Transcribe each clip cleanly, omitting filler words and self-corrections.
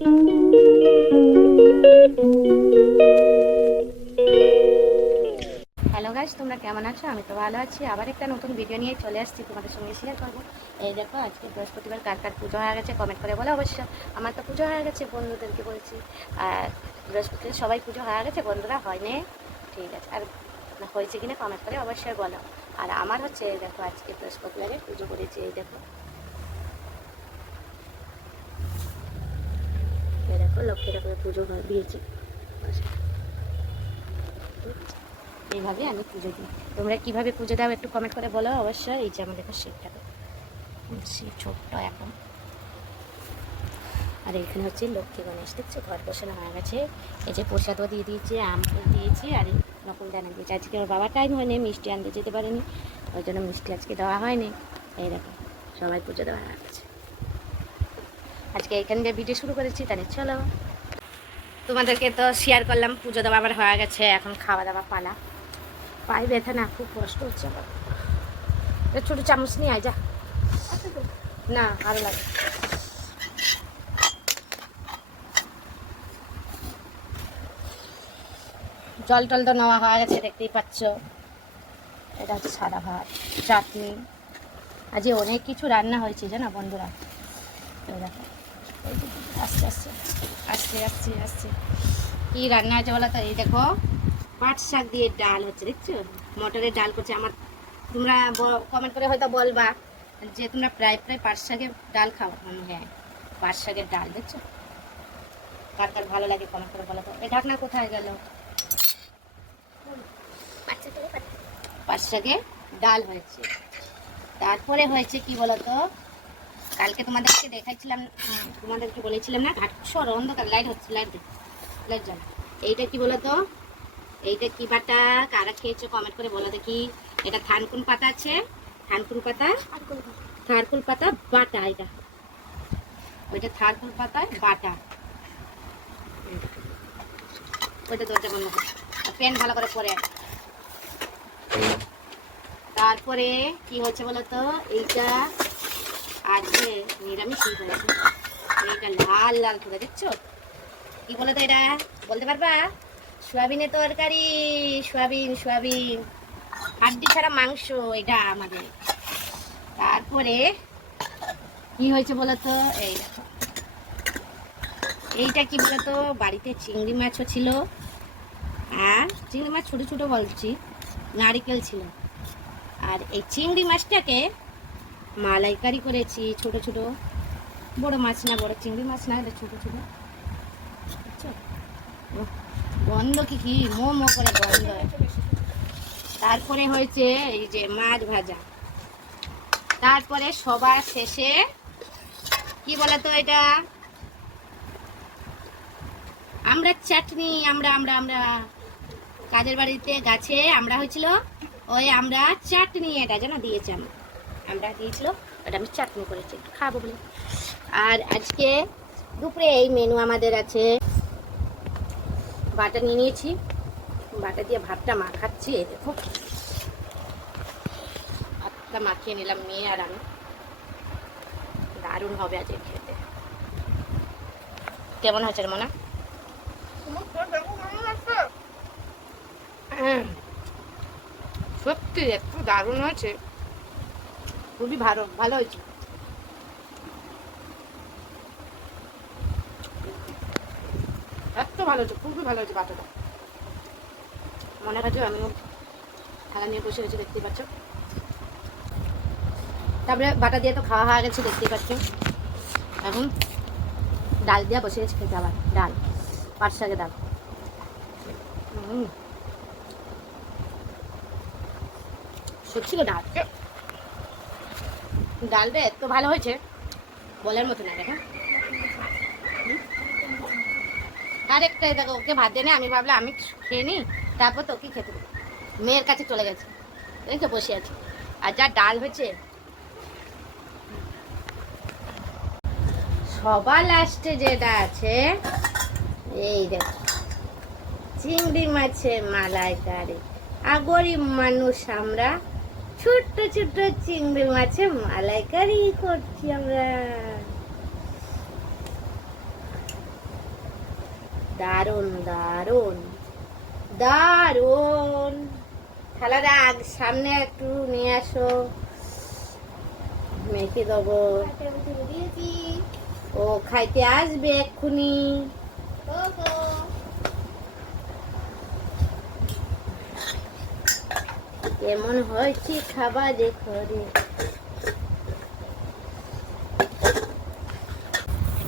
Hello guys, তোমরা কেমন আছো? আমি তো ভালো আছি। আবার একটা নতুন ভিডিও নিয়ে চলে আসছি, তোমাদের সঙ্গে শেয়ার করবো। এই দেখো, আজকে বৃহস্পতিবার, কার কার পুজো হয়ে গেছে কমেন্ট করে বলো অবশ্য। আমার তো পুজো হয়ে গেছে, বন্ধুদেরকে বলছি। আর বৃহস্পতিবার সবাই পুজো হয়ে গেছে, বন্ধুরা হয়নি, ঠিক আছে। আর হয়েছে কিনা কমেন্ট করে অবশ্যই বলো। আর আমার হচ্ছে এই দেখো, আজকে বৃহস্পতিবারে পুজো করেছি। এই দেখো, এই দেখো লক্ষ্মী ঠাকুরের পুজো দিয়েছি। এইভাবে আমি পুজো দিই। তোমরা কীভাবে পুজো দাও একটু কমেন্ট করে বলো অবশ্যই। এই যে আমাদের শিবটা সেই ছোট্ট এখন। আর এখানে হচ্ছে লক্ষ্মী গণেশ, দেখছো ঘর বসানো হয়ে গেছে। এই যে প্রসাদও দিয়ে দিয়েছি, আম দিয়েছি, আর এই নকুল দানা দিয়েছি। আজকে ওর বাবা টাইম হয়নি, মিষ্টি আনতে যেতে পারেনি, ওই জন্য মিষ্টি আজকে দেওয়া হয়নি। এই দেখো, সবাই পুজো দেওয়া হয়ে গেছে। আজকে এখান দিয়ে ভিডিও শুরু করেছি, তাহলে চলো। তোমাদেরকে তো শেয়ার করলাম পুজো দেওয়া আবার হয়ে গেছে, এখন খাওয়া দাওয়া পালা। পায়ে ব্যথা না, খুব কষ্ট হচ্ছে আমার। ছোটো চামচ নিয়ে আয় যা, না ভালো লাগে। জল টল তো নেওয়া হয়ে গেছে, দেখতেই পাচ্ছ। এটা হচ্ছে সাদা ভাত, চাটনি। আজকে অনেক কিছু রান্না হয়েছে জানো বন্ধুরা। দেখো, আস্তে আস্তে আস্তে আস্তে আস্তে কী রান্না হয়েছে বলো তো। এই দেখো, পাট শাক দিয়ে ডাল হচ্ছে, দেখছো? মটরের ডাল করছে। আমার তোমরা কমেন্ট করে হয়তো বলবা যে তোমরা প্রায় প্রায় পাট শাকের ডাল খাও। হ্যাঁ, পাট শাকের ডাল, দেখছো? কার কার ভালো লাগে কমেন্ট করে বলো তো। এই ঢাকনা কোথায় গেল? পাট শাকের ডাল হয়েছে। তারপরে হয়েছে কি বলতো, কালকে তোমাদেরকে দেখাচ্ছিলাম, তোমাদেরকে বলেছিলাম না, ঘাটসর অন্ধকার লাইট হচ্ছে, লাইট জ্বালা। এইটা কি বলতো, এইটা কি বাটা? কারা খেয়েছো কমেন্ট করে বলো দেখি। এটা থানকুন পাতা আছে, থানকুন পাতা, থারকুল পাতা বাটা। এটা ওইটা থারকুল পাতা বাটা। ওইটা দরজা বন্ধ করে, প্যান ভালো করে পরে। তারপরে কি হচ্ছে বলতো, এইটা আজকে নিরামিষ হয়েছে। এইটা লাল লাল করে, দেখছো কি বলতো? এটা বলতে পারবা? সোয়াবিনের তরকারি, সোয়াবিন সোয়াবিন, হাড্ডি ছাড়া মাংস এটা আমাদের। তারপরে কি হয়েছে বলতো, এই দেখো, এইটা কি বলতো, বাড়িতে চিংড়ি মাছও ছিল। আর চিংড়ি মাছ ছোটো ছোটো বলছি, নারিকেল ছিল। আর এই চিংড়ি মাছটাকে মালাইকারি করেছি, ছোট ছোট, বড় মাছ না, বড় চিংড়ি মাছ না, এটা ছোট ছোট। গন্ধ কি কি মো মো করে গন্ধ। তারপরে হয়েছে এই যে মাছ ভাজা। তারপরে সবার শেষে কি বলতো, এটা আমরা চাটনি। আমরা আমরা আমরা কাজের বাড়িতে গাছে আমরা হয়েছিল, ওই আমরা চাটনি এটা যেন দিয়েছে, আমরা দিয়েছিল, ওটা আমি চাটনি করেছি, একটু খাবো বলে। আর আজকে দুপুরে এই মেনু আমাদের আছে। বাটা নিয়ে নিয়েছি, বাটা দিয়ে ভাতটা মাখাচ্ছি। এই দেখো, ভাতটা মাখিয়ে নিলাম মেয়ে আর আমি। দারুণ হবে আজকে খেতে। কেমন হয়েছে মনে? সত্যি একটু দারুণ হয়েছে, খুবই ভালো ভালো হয়েছে। এত ভালো হয়েছে, খুবই ভালো হয়েছে বাটাটা। মনে কাছে আমিও থালা নিয়ে বসে গেছি, দেখতেই পাচ্ছ। তারপরে বাটা দিয়ে তো খাওয়া হয়ে গেছে, দেখতেই পাচ্ছ। এখন ডাল দিয়ে বসে গেছি খেতে, আবার ডাল, পাট শাকের ডাল। সত্যি তো ডালটা এত ভালো হয়েছে বলার মতো না। দেখো, আরেকটা দেখো, ওকে ভাত দেনে আমি ভাবলাম আমি খেয়ে নিই, তারপর তো ওকে খেতে দেবো। মেয়ের কাছে চলে গেছে, এই তো বসে আছে। আর যা ডাল হয়েছে, সবার লাস্টে যেটা আছে, এই দেখো, চিংড়ি মাছের মালাইকারি। আর গরিব মানুষ আমরা, ছোট্ট ছোট্ট চিংড়ি মাছের মালাইকারি করছি আমরা। দারুণ দারুণ দারুণ। থালাটা সামনে একটু নিয়ে আসো, মেখে দেবো। ও খাইতে আসবে এক্ষুনি। কেমন হয়েছে খাবার দেখো রে।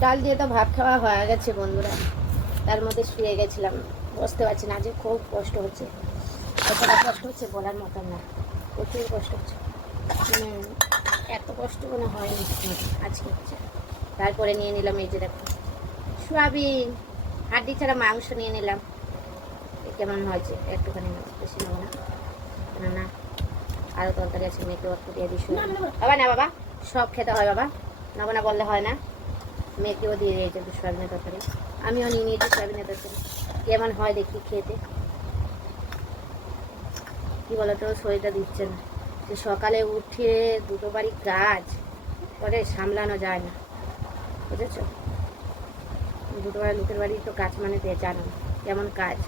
ডাল দিয়ে তো ভাত খাওয়া হয়ে গেছে বন্ধুরা, তার মধ্যে শুয়ে গেছিলাম, বসতে পারছি না, আজকে খুব কষ্ট হচ্ছে। কতটা কষ্ট হচ্ছে বলার মতন না, প্রচুর কষ্ট হচ্ছে, মানে এত কষ্ট মনে হয়নি আজকে হচ্ছে। তারপরে নিয়ে নিলাম এই যে দেখো সোয়াবিন, হাড্ডি ছাড়া মাংস নিয়ে নিলাম। কেমন হয়েছে একটুখানি, বেশি নেবো না, না আরও তরকারি আছে, মেয়েকে একটু দিয়ে দিস বাবা। না বাবা, সব খেতে হয় বাবা, নেবো না বললে হয় না। মেয়েকেও দিয়ে দিয়েছে সোয়াবিনের তরকারি, আমিও নিয়ে নিয়েছি সোয়াবিনের তরকারি। কেমন হয় দেখি খেতে। কী বলতো, শরীরটা দিচ্ছে না, যে সকালে উঠে দুটো বাড়ি কাজ করে সামলানো যায় না, বুঝেছ? দুটো বাড়ি লোকের বাড়ি তো কাজ মানে জানো কেমন কাজ।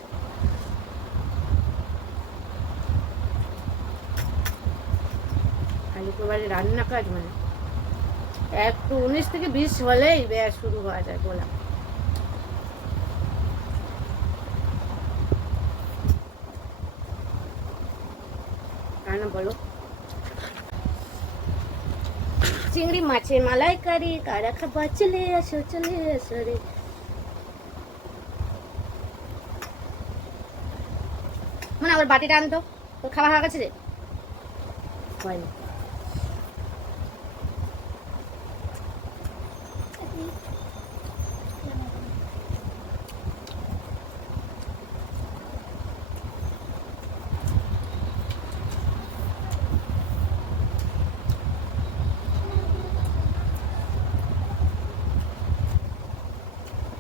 আর লোকের বাড়ি রান্না কাজ মানে একটু 19 থেকে 20 হলেই ব্যাস শুরু হয়ে যায় বলা। না বলো, চিংড়ি মাছের মালাইকারি কারা খাবার, চলে আসো চলে আসো রে। মানে আবার বাটিটা আনতো, তোর খাওয়া হয়ে গেছে রে? হয়নি।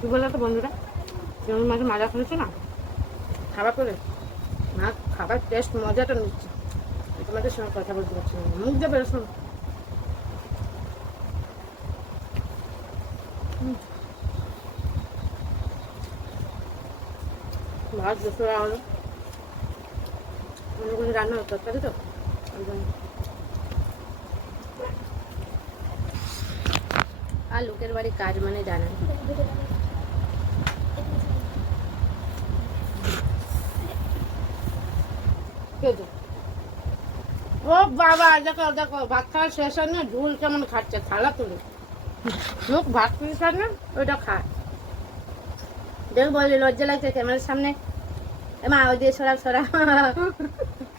কি বললো তো বন্ধুরা, যেমন মাঝে মাজা করেছে না খাবার করে, না খাবার টেস্ট মজাটা নিচ্ছে, তোমাদের সঙ্গে কথা বলতে পারছি না, মুখ দিয়ে বেরোছো। ভাত দুশো টাকা হলো, অনেকগুলো রান্না তরকারি তো, আর লোকের বাড়ি কাজ মানে জানেন। ও বাবা, দেখো দেখো ভাত খাওয়া শেষ হয় না, ঝুল কেমন খাচ্ছে, থালা তুলে মুখ ভাত তুলে খায় না, ওইটা খায়। দেখ বলি লজ্জা লাগছে ক্যামেরার সামনে, মা ওই দিয়ে সরাব সরা।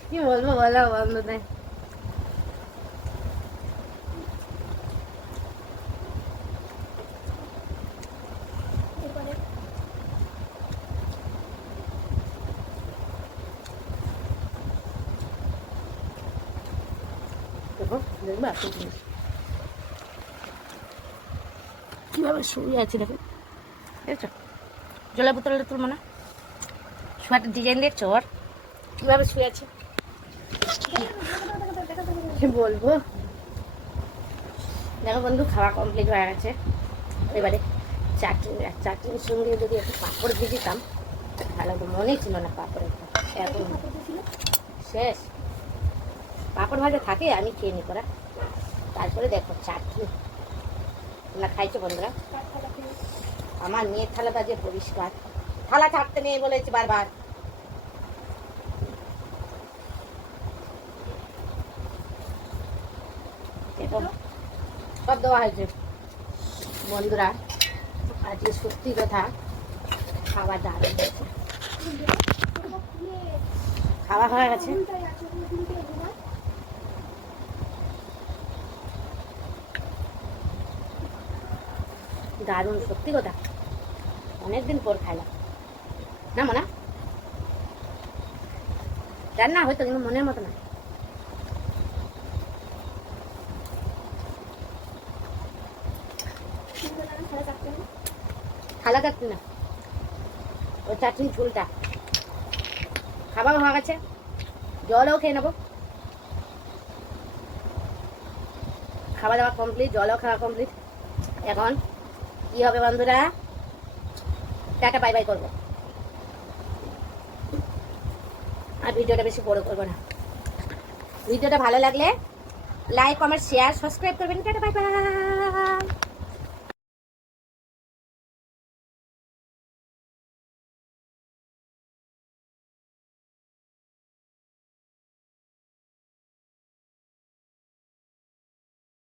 কি বলবো বলো বন্ধু নেই। দেখো দেখবা কিভাবে শুয়ে আছি, দেখো দেখছো জলের বোতলটা তুলবো না, শোয়াটা ডিজাইন দেখছো ওর কিভাবে শুয়ে আছে। কি বলবো, দেখো বন্ধু খাওয়া কমপ্লিট হয়ে গেছে। এবারে চাটনির সঙ্গে যদি একটু পাঁপড় দিয়ে দিতাম তাহলে তো মনেই ছিল না পাঁপড়ের এত শেষ। পাঁপড় ভাজা থাকে আমি খেয়ে নি করা, তারপরে দেখো চাটনি। তোমরা খাইছো বন্ধুরা? আমার মেয়ের থালাটা যে পরিষ্কার, থালা ছাড়তে নেই বলেছি বারবার। সব দেওয়া হয়েছে বন্ধুরা, আজকে সত্যি কথা খাবার দারুণ হয়েছে, খাওয়া হয়ে গেছে। দারুণ সত্যি কথা, অনেকদিন পর খাইলাম না, মনে রান্না হয়তো কিন্তু মনের মতো না। থালা চাটনি না, ওই চাটনি ঝুলটা। খাবার হয়ে গেছে, জলও খেয়ে নেবো। খাওয়া দাওয়া কমপ্লিট, জলও খাওয়া কমপ্লিট। এখন কি হবে বন্ধুরা, টাটা বাই বাই করবো, আর ভিডিওটা বেশি বড় করবো না। ভিডিওটা ভালো লাগলে লাইক কমেন্ট শেয়ার সাবস্ক্রাইব করবেন। Tata bye bye.